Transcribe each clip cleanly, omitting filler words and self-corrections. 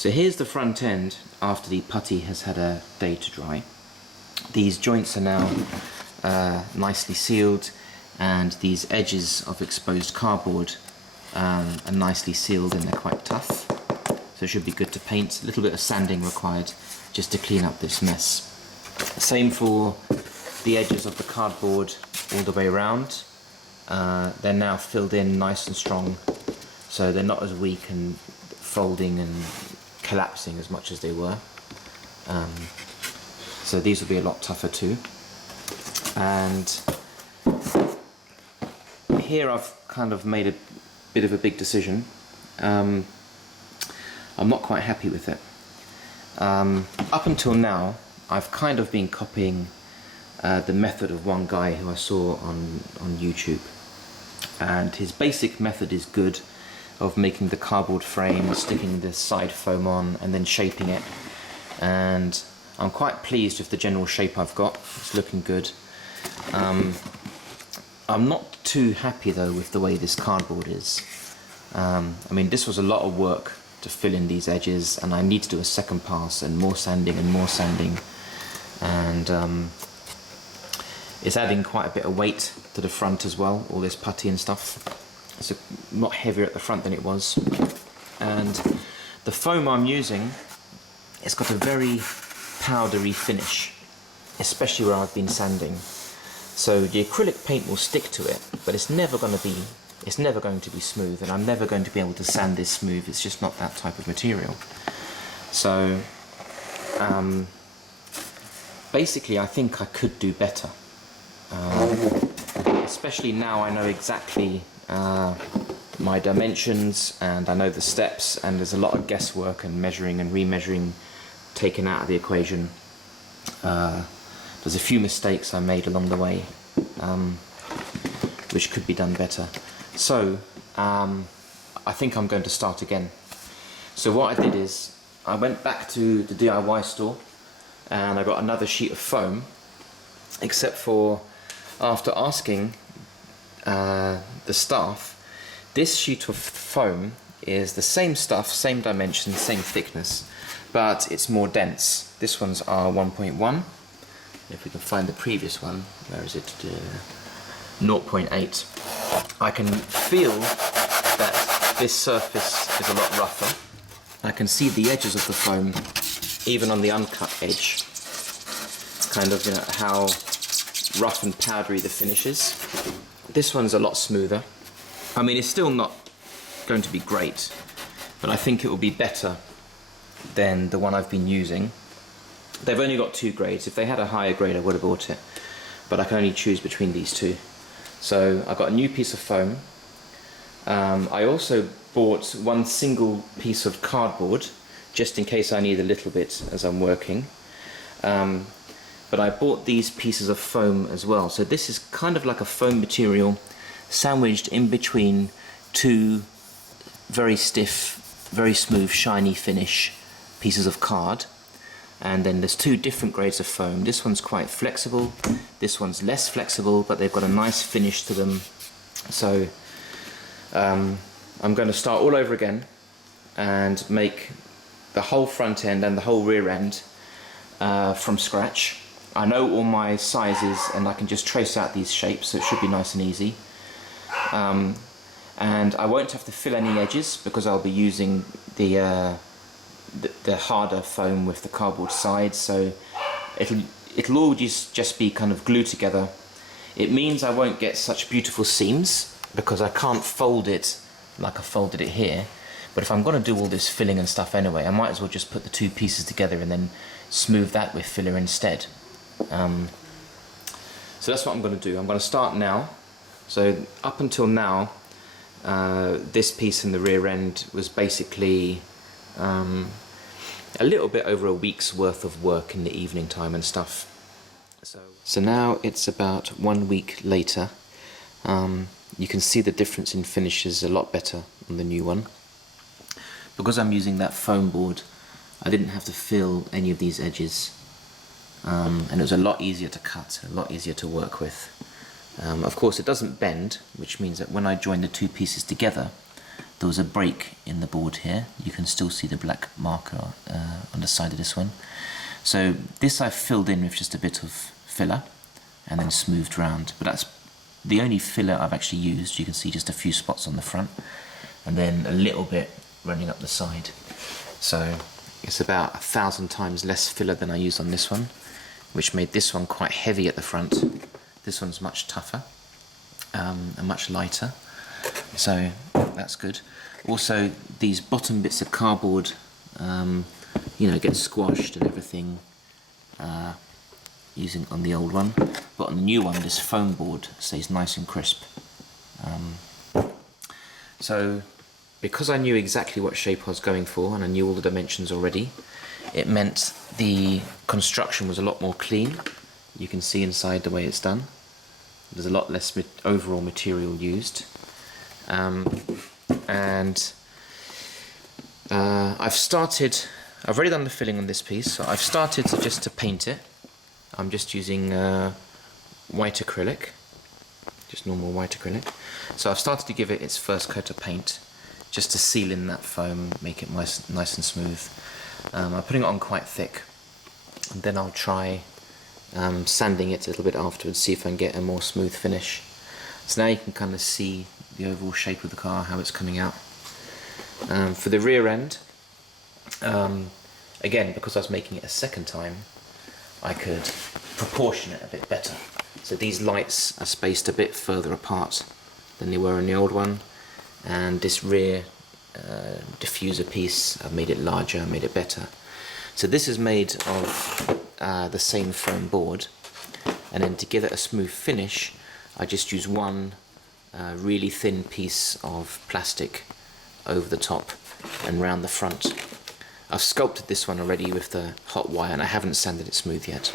So here's the front end after the putty has had a day to dry. These joints are now nicely sealed, and these edges of exposed cardboard are nicely sealed and they're quite tough. So it should be good to paint. A little bit of sanding required just to clean up this mess. Same for the edges of the cardboard all the way around. They're now filled in nice and strong, so they're not as weak and folding and collapsing as much as they were. So these will be a lot tougher too. And here I've kind of made a bit of a big decision. I'm not quite happy with it. Up until now, I've kind of been copying the method of one guy who I saw on YouTube. And his basic method is good, of making the cardboard frame, sticking the side foam on, and then shaping it. And I'm quite pleased with the general shape I've got. It's looking good. I'm not too happy though with the way this cardboard is. I mean, this was a lot of work to fill in these edges, and I need to do a second pass and more sanding and more sanding. And it's adding quite a bit of weight to the front as well, all this putty and stuff. It's a lot heavier at the front than it was. And the foam I'm using, it's got a very powdery finish, especially where I've been sanding. So the acrylic paint will stick to it, but it's never going to be smooth, and I'm never going to be able to sand this smooth. It's just not that type of material. So basically I think I could do better. Especially now I know exactly my dimensions, and I know the steps, and there's a lot of guesswork and measuring and remeasuring taken out of the equation. There's a few mistakes I made along the way, which could be done better. So I think I'm going to start again. So what I did is I went back to the DIY store and I got another sheet of foam, except for after asking the staff, this sheet of foam is the same stuff, same dimensions, same thickness, but it's more dense. This one's R1.1. If we can find the previous one, where is it? 0.8. I can feel that this surface is a lot rougher. I can see the edges of the foam, even on the uncut edge, kind of, you know, how rough and powdery the finish is. This one's a lot smoother. I mean, it's still not going to be great, but I think it will be better than the one I've been using. They've only got 2 grades. If they had a higher grade, I would have bought it, but I can only choose between these 2. So I got a new piece of foam. I also bought one single piece of cardboard, just in case I need a little bit as I'm working. But I bought these pieces of foam as well. So this is kind of like a foam material sandwiched in between 2 very stiff, very smooth, shiny finish pieces of card. And then there's 2 different grades of foam. This one's quite flexible, this one's less flexible, but they've got a nice finish to them. So I'm going to start all over again and make the whole front end and the whole rear end from scratch. I know all my sizes and I can just trace out these shapes, so it should be nice and easy. And I won't have to fill any edges because I'll be using the harder foam with the cardboard sides, so it'll all just be kind of glued together. It means I won't get such beautiful seams because I can't fold it like I folded it here. But if I'm going to do all this filling and stuff anyway, I might as well just put the 2 pieces together and then smooth that with filler instead. So that's what I'm going to do. I'm going to start now. So up until now, this piece in the rear end was basically a little bit over a week's worth of work in the evening time and stuff. So now it's about 1 week later. You can see the difference in finishes a lot better on the new one. Because I'm using that foam board, I didn't have to fill any of these edges. And it was a lot easier to cut, a lot easier to work with. Of course it doesn't bend, which means that when I join the 2 pieces together, there was a break in the board here. You can still see the black marker on the side of this one. So this I've filled in with just a bit of filler and then smoothed round, but that's the only filler I've actually used. You can see just a few spots on the front and then a little bit running up the side. So it's about 1,000 times less filler than I used on this one, which made this one quite heavy at the front. This one's much tougher and much lighter, so that's good. Also, these bottom bits of cardboard, you know, get squashed and everything using on the old one, but on the new one, this foam board stays nice and crisp. So, because I knew exactly what shape I was going for and I knew all the dimensions already, it meant the construction was a lot more clean. You can see inside the way it's done. There's a lot less overall material used. And I've already done the filling on this piece, so I've started just to paint it. I'm just using white acrylic, just normal white acrylic. So I've started to give it its first coat of paint, just to seal in that foam, make it nice and smooth. I'm putting it on quite thick, and then I'll try sanding it a little bit afterwards, see if I can get a more smooth finish. So now you can kind of see the overall shape of the car, how it's coming out. For the rear end, again, because I was making it a second time, I could proportion it a bit better. So these lights are spaced a bit further apart than they were in the old one, and this rear diffuser piece, I've made it larger, made it better. So this is made of the same foam board, and then to give it a smooth finish, I just use one really thin piece of plastic over the top and round the front. I've sculpted this one already with the hot wire, and I haven't sanded it smooth yet.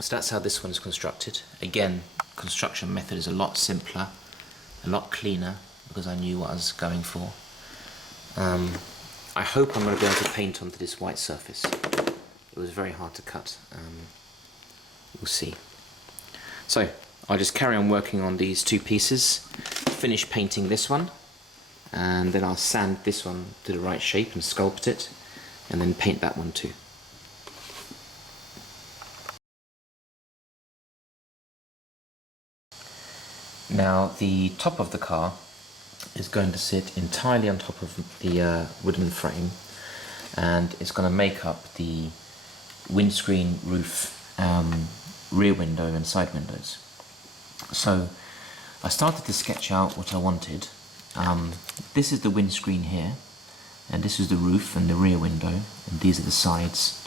So that's how this one is constructed. Again, construction method is a lot simpler, a lot cleaner, because I knew what I was going for. I hope I'm going to be able to paint onto this white surface. It was very hard to cut. We'll see. So I'll just carry on working on these two pieces, finish painting this one, and then I'll sand this one to the right shape and sculpt it, and then paint that one too. Now the top of the car is going to sit entirely on top of the wooden frame, and it's going to make up the windscreen, roof, rear window and side windows. So I started to sketch out what I wanted. This is the windscreen here, and this is the roof and the rear window, and these are the sides.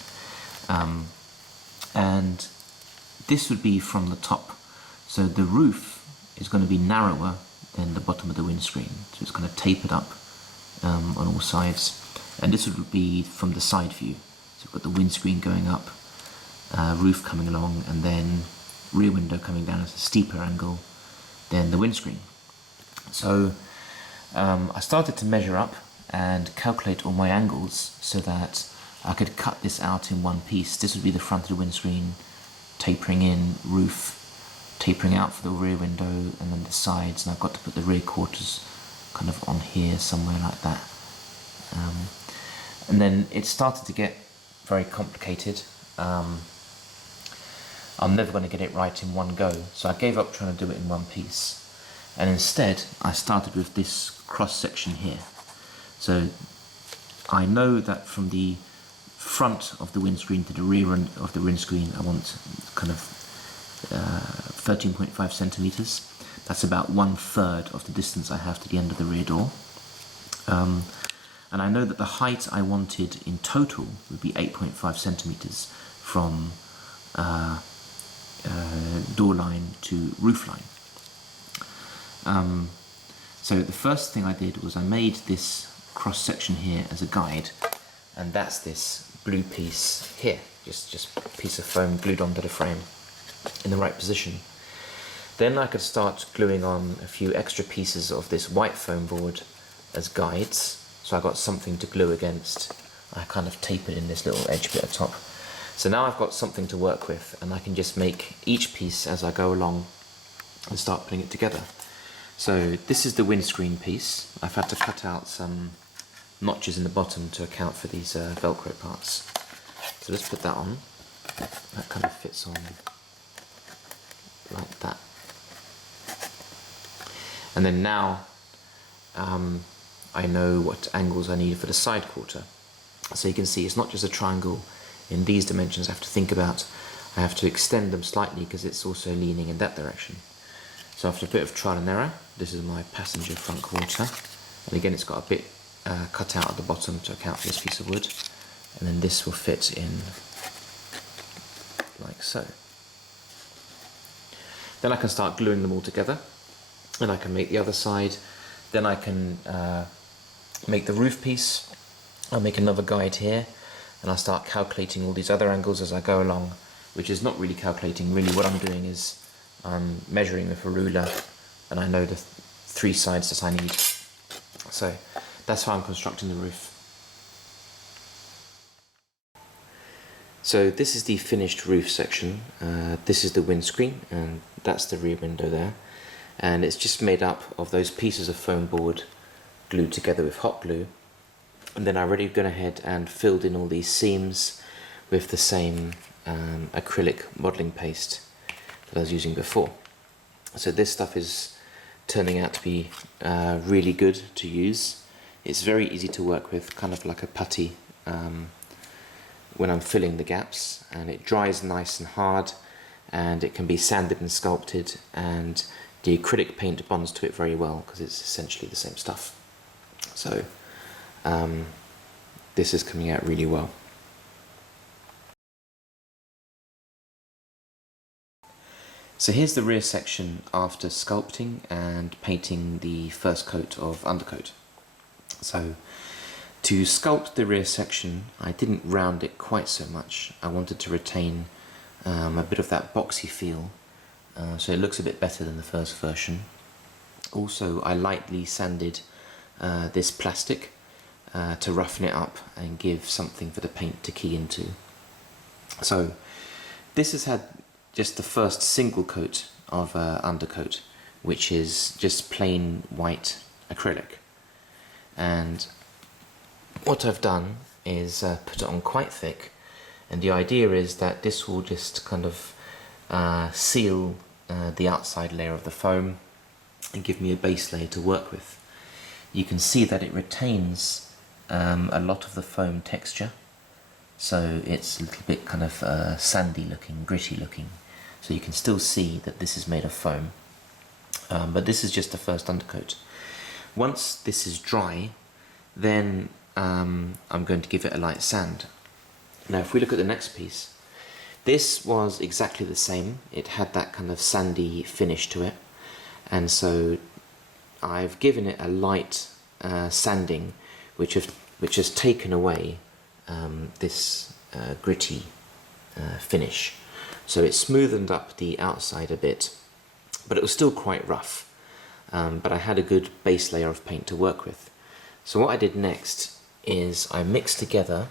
And this would be from the top. So the roof is going to be narrower than the bottom of the windscreen, so it's kind of tapered up on all sides. And this would be from the side view. So we've got the windscreen going up, roof coming along, and then rear window coming down at a steeper angle than the windscreen. So I started to measure up and calculate all my angles so that I could cut this out in one piece. This would be the front of the windscreen, tapering in, roof, tapering out for the rear window, and then the sides, and I've got to put the rear quarters kind of on here somewhere like that. And then it started to get very complicated. I'm never going to get it right in one go, so I gave up trying to do it in one piece, and instead I started with this cross section here. So I know that from the front of the windscreen to the rear end of the windscreen I want kind of 13.5 centimeters. That's about 1/3 of the distance I have to the end of the rear door. And I know that the height I wanted in total would be 8.5 centimeters from door line to roof line. So the first thing I did was I made this cross section here as a guide, and that's this blue piece here, just a piece of foam glued onto the frame in the right position. Then I could start gluing on a few extra pieces of this white foam board as guides, so I got something to glue against. I kind of tapered in this little edge bit at top. So now I've got something to work with, and I can just make each piece as I go along and start putting it together. So this is the windscreen piece. I've had to cut out some notches in the bottom to account for these Velcro parts. So let's put that on. That kind of fits on like that. And then now I know what angles I need for the side quarter. So you can see it's not just a triangle in these dimensions I have to think about. I have to extend them slightly because it's also leaning in that direction. So after a bit of trial and error, this is my passenger front quarter. And again, it's got a bit cut out at the bottom to account for this piece of wood. And then this will fit in like so. Then I can start gluing them all together. And I can make the other side. Then I can make the roof piece. I'll make another guide here. And I'll start calculating all these other angles as I go along, which is not really calculating. Really what I'm doing is I'm measuring with a ruler, and I know the three sides that I need. So that's how I'm constructing the roof. So this is the finished roof section. This is the windscreen, and that's the rear window there. And it's just made up of those pieces of foam board glued together with hot glue. And then I already gone ahead and filled in all these seams with the same acrylic modelling paste that I was using before. So this stuff is turning out to be really good to use. It's very easy to work with, kind of like a putty when I'm filling the gaps, and it dries nice and hard, and it can be sanded and sculpted, and the acrylic paint bonds to it very well because it's essentially the same stuff. So this is coming out really well. So here's the rear section after sculpting and painting the first coat of undercoat. So to sculpt the rear section, I didn't round it quite so much. I wanted to retain a bit of that boxy feel, so it looks a bit better than the first version. Also, I lightly sanded this plastic to roughen it up and give something for the paint to key into. So this has had just the first single coat of undercoat, which is just plain white acrylic. And what I've done is put it on quite thick, and the idea is that this will just kind of seal the outside layer of the foam and give me a base layer to work with. You can see that it retains a lot of the foam texture, so it's a little bit kind of sandy looking, gritty looking. So you can still see that this is made of foam, but this is just the first undercoat. Once this is dry, then I'm going to give it a light sand. Now if we look at the next piece, this was exactly the same. It had that kind of sandy finish to it, and so I've given it a light sanding which has taken away this gritty finish. So it smoothened up the outside a bit, but it was still quite rough. But I had a good base layer of paint to work with. So what I did next is I mixed together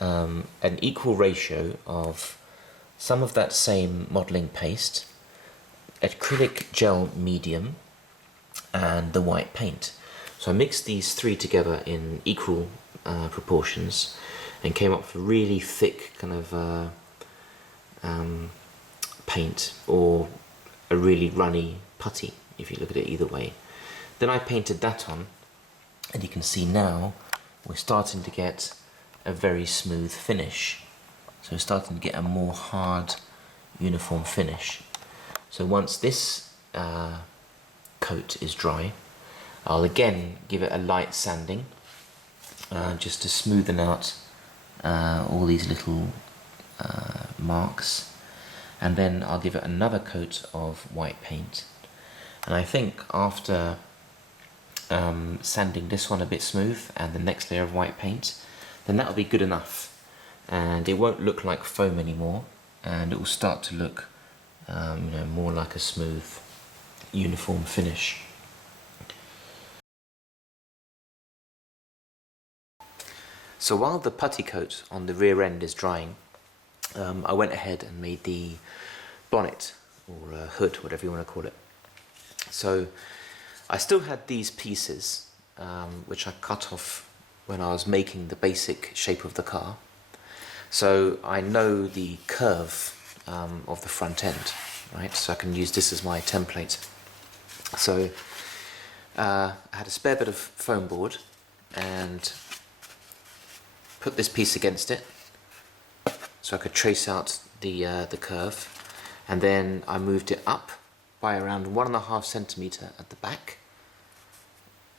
an equal ratio of some of that same modelling paste, acrylic gel medium, and the white paint. So I mixed these three together in equal proportions and came up with a really thick kind of paint, or a really runny putty if you look at it either way. Then I painted that on, and you can see now we're starting to get a very smooth finish. So we're starting to get a more hard, uniform finish. So once this coat is dry, I'll again give it a light sanding just to smoothen out all these little marks, and then I'll give it another coat of white paint. And I think after sanding this one a bit smooth and the next layer of white paint, then that'll be good enough, and it won't look like foam anymore, and it will start to look more like a smooth, uniform finish. So while the putty coat on the rear end is drying, I went ahead and made the bonnet, or hood, whatever you want to call it. So I still had these pieces, which I cut off when I was making the basic shape of the car. So I know the curve of the front end, right? So I can use this as my template. So I had a spare bit of foam board and put this piece against it so I could trace out the curve, and then I moved it up by around 1.5 centimeter at the back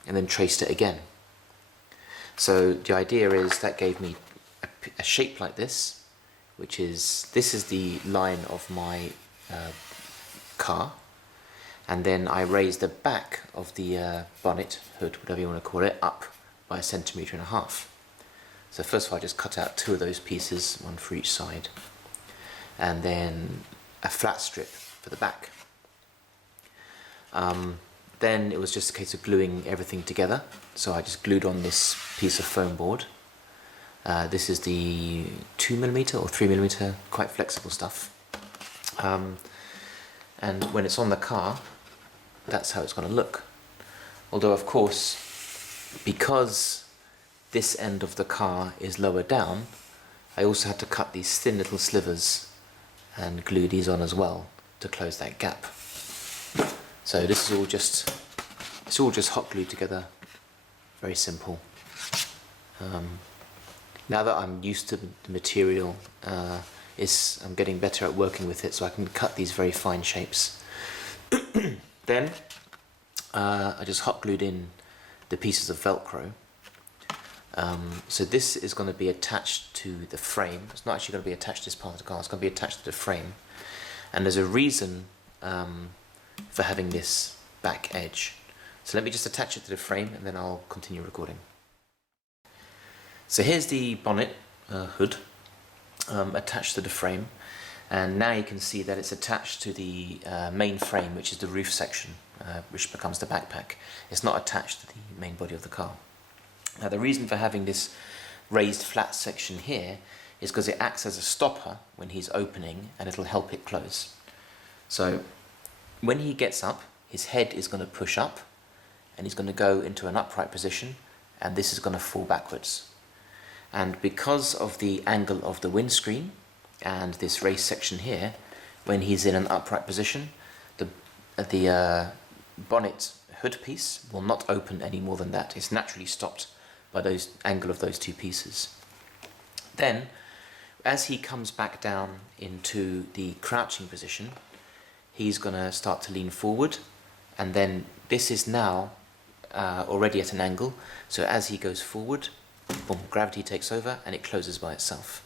and then traced it again. So the idea is that gave me a shape like this, which is, this is the line of my car, and then I raised the back of the bonnet, hood, whatever you want to call it, up by 1.5 centimeters. So first of all I just cut out 2 of those pieces, one for each side, and then a flat strip for the back. Then it was just a case of gluing everything together. So I just glued on this piece of foam board. This is the 2mm or 3mm, quite flexible stuff. And when it's on the car, that's how it's going to look. Although of course, because this end of the car is lower down, I also had to cut these thin little slivers and glue these on as well to close that gap. So this is all just, it's all just hot glued together, very simple. Now that I'm used to the material, I'm getting better at working with it, so I can cut these very fine shapes. Then I just hot glued in the pieces of Velcro. So this is going to be attached to the frame. It's not actually going to be attached to this part of the car, it's going to be attached to the frame. And there's a reason for having this back edge. So let me just attach it to the frame and then I'll continue recording. So here's the bonnet hood attached to the frame, and now you can see that it's attached to the main frame, which is the roof section, which becomes the backpack. It's not attached to the main body of the car. Now the reason for having this raised flat section here is because it acts as a stopper when he's opening, and it'll help it close. So when he gets up, his head is going to push up and he's going to go into an upright position, and this is going to fall backwards. And because of the angle of the windscreen and this raised section here, when he's in an upright position, the bonnet hood piece will not open any more than that. It's naturally stopped by the angle of those 2 pieces. Then, as he comes back down into the crouching position, he's going to start to lean forward, and then this is now already at an angle, so as he goes forward, boom, gravity takes over and it closes by itself.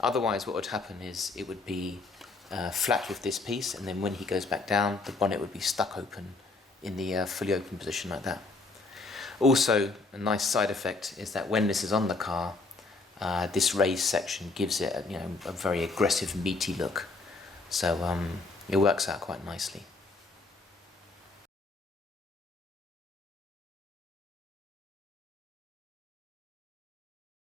Otherwise what would happen is it would be flat with this piece, and then when he goes back down, the bonnet would be stuck open in the fully open position like that. Also, a nice side effect is that when this is on the car, this raised section gives it a very aggressive, meaty look. So it works out quite nicely.